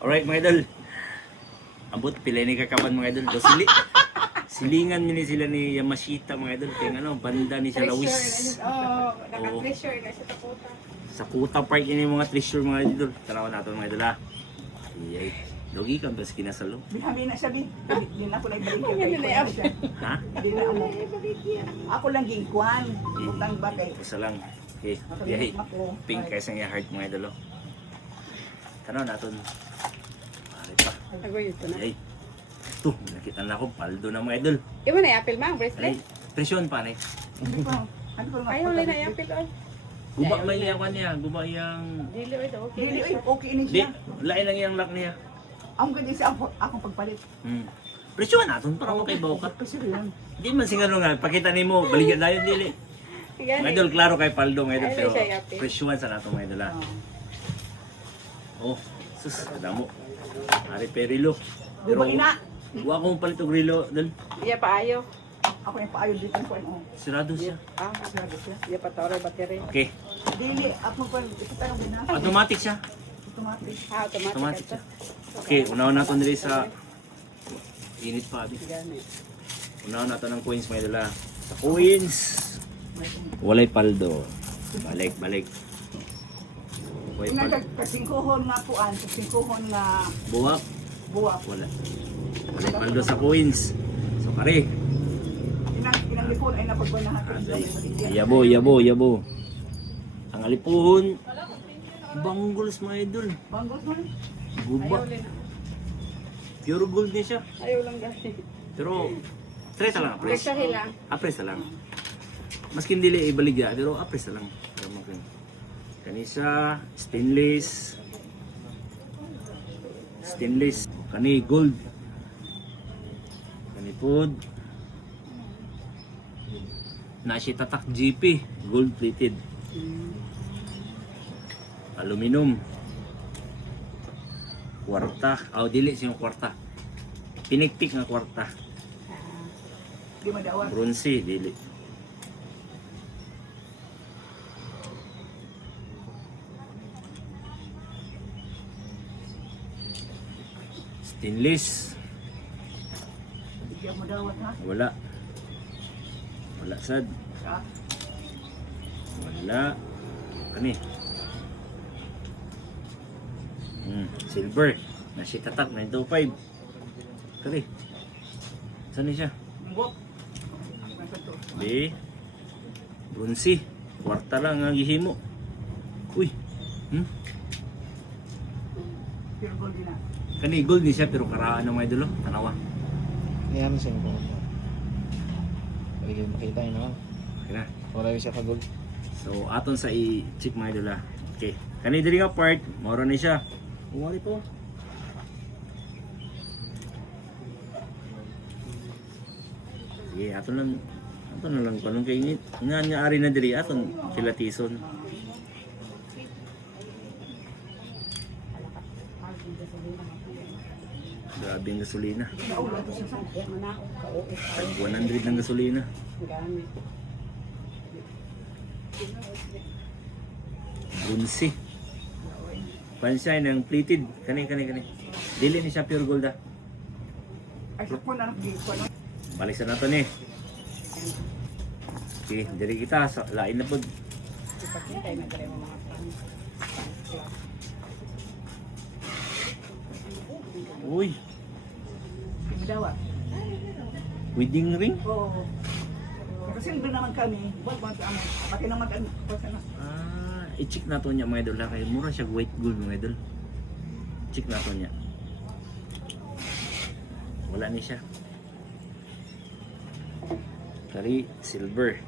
Alright mga idol. Abot pila ni kakaban mga idol. Do silingan ni sila ni Yamashita mga idol. Kaya ano, banda ni siya lawis. Oh, naka-treasure na sa taputa. Sa Kuta Park yun yung mga treasure mga idol. Tanawan natin mga idol ha. Iyay. Dogi ka, bas kinasalo. Binabi na siya, Bin ako lang ibalik Ang ganda na yan. siya. Ha? Di na ako. Ako lang gingkwan. Utang ba kay. Isa lang. Okay. Iyay. Pink kaysa niya heart mga idol. Tanaw natin. Pare pa. Ako ito na. Iyay. Ito, nakita na ako. Paldo na mga idol. Iba na i-apple mang Ay, bracelet. presyon pa na Hindi ko. Ano ko nga. Ayaw ulit na i-apple oy. Guba ba iya niya? Guba iyang... Dili ito okay. Dili, okay ini Di, siya. lain lang iyang lock niya. Ang ganda siya akong pagpalit. Presyon natin para mo kay Bauka. Kasi yun. Di man singano nga, pakita ni mo, balikan tayo dili. Mga idol, klaro kay Paldo, mga idol, Ay, pero siya yapi. presyon sa nato mga idol ha. Oh, sus, kadamo. Ari Perilo. Pero, Pero ina. huwag akong palit og relo, dal. Iya pa ayo. Ako yung paayon dito ko ano. Sirado siya. Ah, sabi siya. Iya pa tawre battery. Okay, Dili, ako pa kita ang bina. automatic siya. Automatic. Ah, automatic. Automatic ito. siya. Okay, unaw nato diri sa init pa, abi. Gani. Unaw nato ng coins mga idol ha. Sa coins, walay paldo. Balik, balik. Walay Ina paldo. kasingkuhon nga puan, kasingkuhon nga Buwak. buwak. Wala. Walay paldo sa coins. So, kare. Inang lipon ay napagbanahan ko. Yabo, yabo, yabo. Ang alipuhon, banggols mga idol. Banggos man. Guba. Ayaw ulit na. Pure gold niya siya. Ayaw lang gani. Pero, treta lang, apres. Presya hilang. Apres na lang. Maskin dili ibaligya, pero apres na lang. Pero makin. Kanisa, stainless. Stainless. Kani gold. Kani pod. Nasi tatak GP, gold plated. Aluminum. Kwarta. Dili siyang kwarta. Pinikpik nga kwarta. Di madawa. Bronze, dili. Stainless. Di madawat ha. Wala. Wala sad. Sa Wala. Kani. Silver. Nasi tatak 925. Kani. Saan ni siya? buwak. Nasa to. Di. Bronze. Kwarta lang ang gihimo. Uy. Pure gold din na. Kani gold ni siya pero karaan ng mga idolo. Tanawa. Kaya mo siya mo. Pwede kayo makita yun naman. Okay na. Wala yung siya kagod. So aton sa i-check mga idol ha. Okay. Kani diri nga part, moro ni siya. Umari po. Sige, aton na lang kanong kay init. Nga ari na diri aton kilatison. Grabe ang gasolina. Tag 100 ng gasolina. Gani. Bronze. Pansay ng plated. Kani. Dili ni siya pure gold ah. Ay sa po na di ko ano. Balik sa nato ni. Okay, diri kita sa lain na pod. Ipakita na dere mga plans. Uy, Di madawat. wedding ring. Oo. Kasi doon naman kami, buwag man sa amin. Pati naman kami, I-check nato niya mga idol ha. Kaya mura siya white gold mga idol. Check nato niya. Wala ni siya. Kari silver.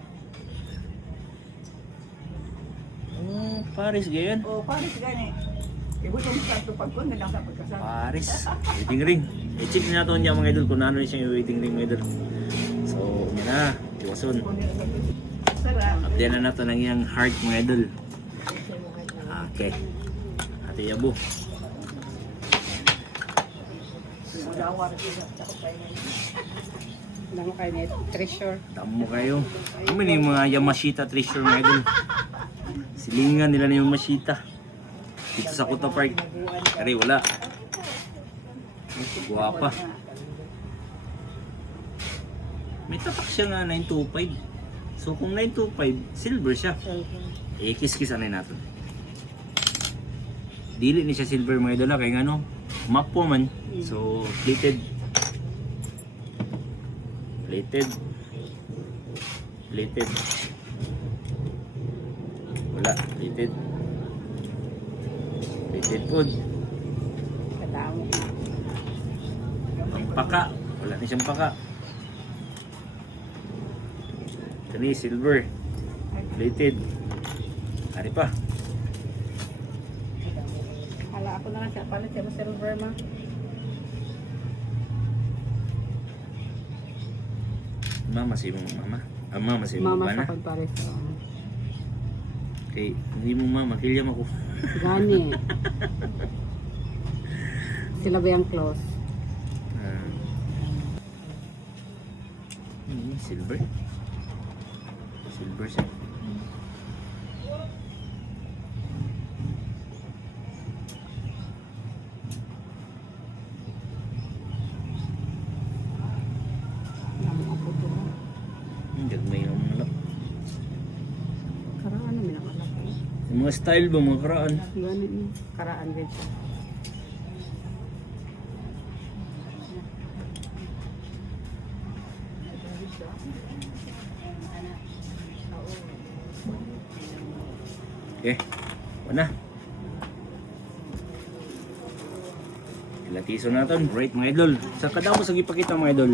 Paris gayon. o pares gani. Ibutong sa ito pagkon na lang sa pagkasama. Paris, wedding ring. I-check nato niya mga idol kung ano siya yung wedding ring mga idol. So, yun na. Iwason. Sarap. Update na nato ng iyang heart mga idol. Okay. Ate Yabo. Madawat. Nang kayo ni treasure. Damo kayo. Kami na yung mga Yamashita treasure mga idol. Silingan nila na yung Yamashita. Dito sa Kuta Park. Kari wala. Guwapa. May tatak siya nga 925. So kung 925, silver siya. Eh, kiss-kiss anay natin. Dili ni siya silver mga idola kay ano, map po man. So plated. Plated. Plated. Wala, plated. Plated food. Katamo. Ang paka, wala na siyang paka. Kani silver. Plated. Ari pa. Hala, ako na lang siya. Palit siya mo silver ma. Mama si mong mama. Mama si mong Mama bana. sa pagpares. Okay, hindi mo mama, kilyam ako. Gani. Sila ba yung close? Silver. Silver siya. Gagmay ng mga Karaan na minakalaki. yung mga style ba, mga karaan. Gani ni. Karaan din siya. Okay, wala. Ilatiso natin. Right mga idol. Sa kada mo sa gipakita mga idol.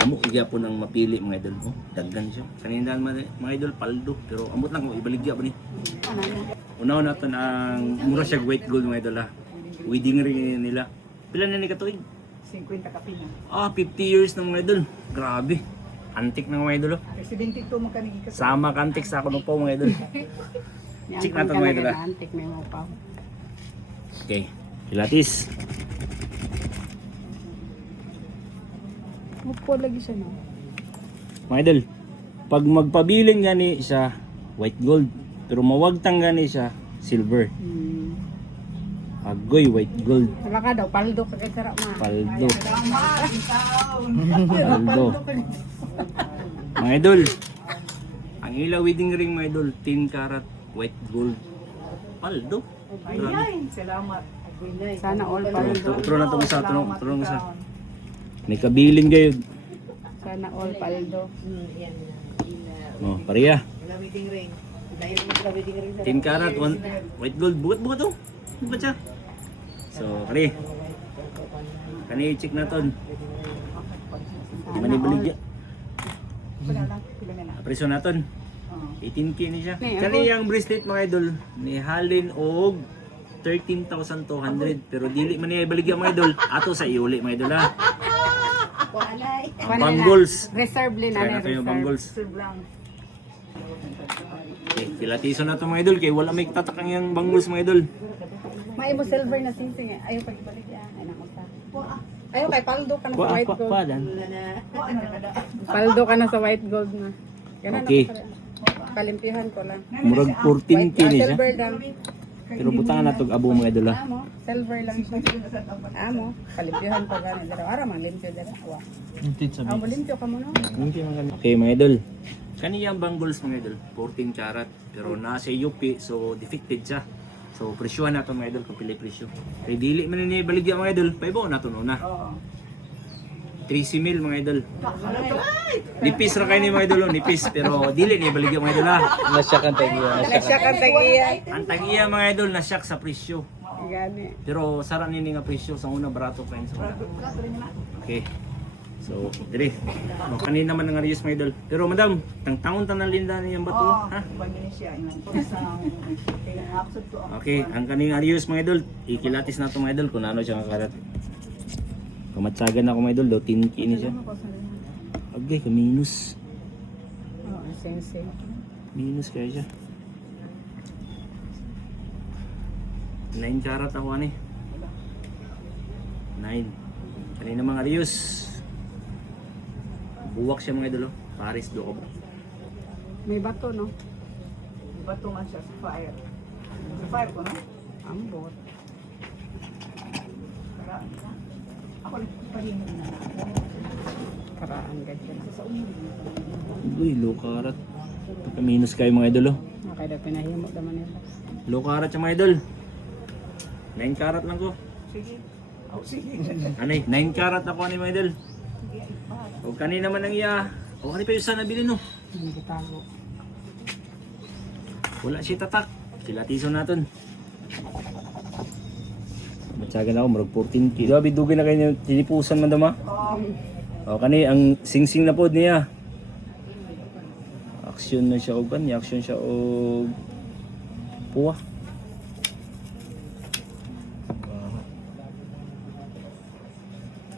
Amo igya po nang mapili mga idol. Oh, daggan siya. Kanina mga idol paldo pero amot lang mo ibaligya ba ni. Unaw natin ang mura siya white gold mga idol ha. Wedding ring nila. Pila na ni katuig? 50 kapina. 50 years na mga idol. Grabe. Antik na mga idol. Oh. Presidente to mo kanigi ka. Sama ka antik sa ako po mga idol. Check natin mga idol. Antik may mo pa. Okay. Pilates. Upo lagi siya no. Mga idol, pag magpabiling gani siya white gold, pero mawagtang gani siya silver. Agoy white gold, Wala ka daw, paldo ka kay sarap ma. paldo, Salamat. paldo. Mga idol, ang ilaw wedding ring mga idol, 10 karat white gold, paldo. Grabe. Ay, salamat. Sana all Ito, paldo. utro na itong isa, utro na isa. May kabiling kayo. Sana all paldo. Oh, pareha. 10 karat, white gold, bukat-bukat to. Bukat siya. So, kani check na ton. Di man ibaligya. Wala lang, pila na lang. Presyo naton. Oo. 18k ni siya. Ni, Kani yung bracelet mga idol ni halin og 13,200 pero dili man niya ibaligya mga idol. Ato sa iuli mga idol ha. Ang bangles. Reserve din Kaya na nato yung bangles. Sir Blanc. Okay, kilatiso na to mga idol kay wala may tatakang yung bangles mga idol. May mo silver na singsing eh. Ayaw pag-ibalik yan. Ay naku sa. Ayaw kay paldo ka na sa white gold. Dan. Paldo ka na sa white gold na. Ganun Okay. ako pala. Kalimpihan ko lang. Murag 14k ni siya. Silver lang. Pero butangan na tog abo mga idol ha. Amo, silver lang siya. Amo, kalimpihan pa gani. Pero ara man limpyo dira. Wa. Amo limpyo ka mo no. Okay mga idol. Kaniyang bangles mga idol, 14 karat. Pero nasa UP, so defected siya. So presyuhan nato mga idol kung pili presyo. Kay dili man ni baligya mga idol, paibaw nato una. Oo. 30 mil mga idol. Nipis ra kay ni mga idol, nipis pero dili ni baligya mga idol ha. Nasyak ang tagiya. Nasya ka tagiya. Ang tagiya mga idol na shock sa presyo. Gani. Pero sara nini nga presyo sa una barato pa yun sa una. Okay. So, dire. O, kanina man nga reviews mga idol. Pero madam, tangtangon tanan linda niyang bato, Oo. ha? Bagay siya. Inang ko sa pinang-aksod ko. Okay, ang kaning reviews mga idol, ikilatis na to mga idol kung ano siya kakarat. Kamatsagan ako mga idol, daw 10k ni siya. Okay, minus. Oh, sensei. Minus kaya siya. 9 karat ako ani. 9. Kanina mga reviews. Buwak siya mga idol, oh. Paris do ko. May bato no. Batungan siya sa fire. Sa fire ko, no? Ambot. Ako nagpahinga na. Karaan ganyan. Uy, low carat. Pagka-minus kayo mga idol, oh. Kaya pinahimo naman nila. Low carat siya mga idol. 9 carat lang ko. Sige. Oh, sige. Ano 9 carat ako ni mga idol. O kanina naman ang iya. O kanina pa yung sana bilhin, no. Hindi kitago. Wala siya tatak. Kilatiso natin. Matyagan ako, marag 14 kilo. Bidugin na kayo niya, tinipusan man dama. O kani, ang sing-sing na pod niya. Aksyon na siya o ban, aksyon siya o puwa.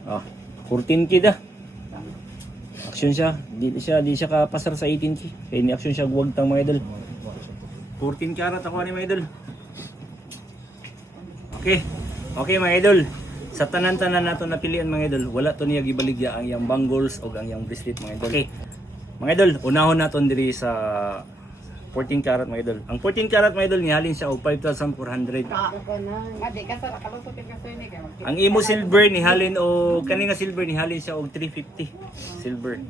Ah, 14K da. Aksyon siya, di siya kapasar sa 18K. Kaya ni aksyon siya guwagtang mga idol. 14 karat ako ni mga idol. Okay mga idol. Sa tanan-tanan nato napilian mga idol, wala to niya gibaligya ang yang bangles o ang yang bracelet mga idol. Okay. Mga idol, unahon naton diri sa 14 karat mga idol. Ang 14 karat mga idol nihalin siya og 5,400. Madi ka sa kalusutin ka ni kay. Ang imo silver nihalin o kani nga silver nihalin siya og 350 silver.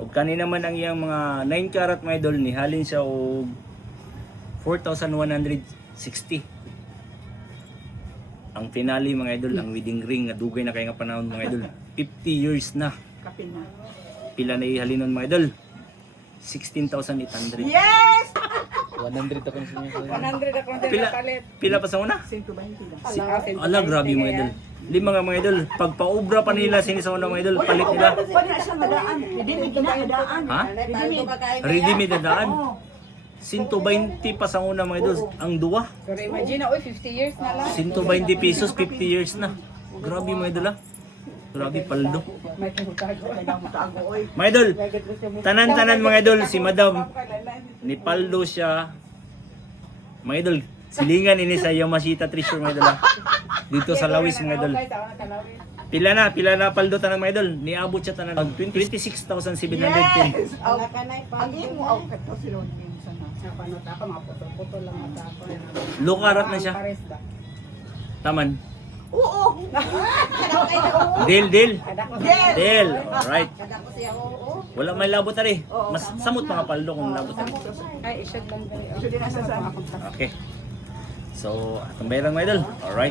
Og kani naman ang iyang mga 9 karat mga idol nihalin siya og 4,160. Ang finale mga idol, ang wedding ring nga dugay na kay nga panahon mga idol. 50 years na. Kapil na. Pila na ihalinon mga idol? 16,800. Yes! 100 ako sa inyo. 100 ako na Pila palit. pila pa sa una? 120 lang. Ala, grabe mga idol. Lima nga mga idol. Pag paubra pa nila sinisauna mga idol, palit nila. Wala siya madaan. Hindi mo ginadaan. Ha? Ready made na daan. 120 pa sa una mga idol. Ang duwa. Pero imagine na, 50 years na lang. 120 pesos, 50 years na. Grabe mga idol, ah. Grabe paldo. May kitago. Tago, oy. Mga idol, tanan-tanan mga idol, si madam, ni paldo siya. Mga idol, silingan ini sa Yamashita Treasure mga idol, ah. Dito sa Lawis mga idol. Pila na paldo tanan mga idol. Niabot siya tanan 26,710. Yes! Ang imo aw kato silon minsan na. Sa panot ako, mga putol-putol lang at ako. Low carat na siya. Pares ba? Taman. Oo. Deal. Yes! Deal. Alright. Wala may labot tari. Mas samot mga paldo kung labot tari. Ay, isyad lang dali. So din asa sa Okay. So, atong bayrang mga idol. Alright.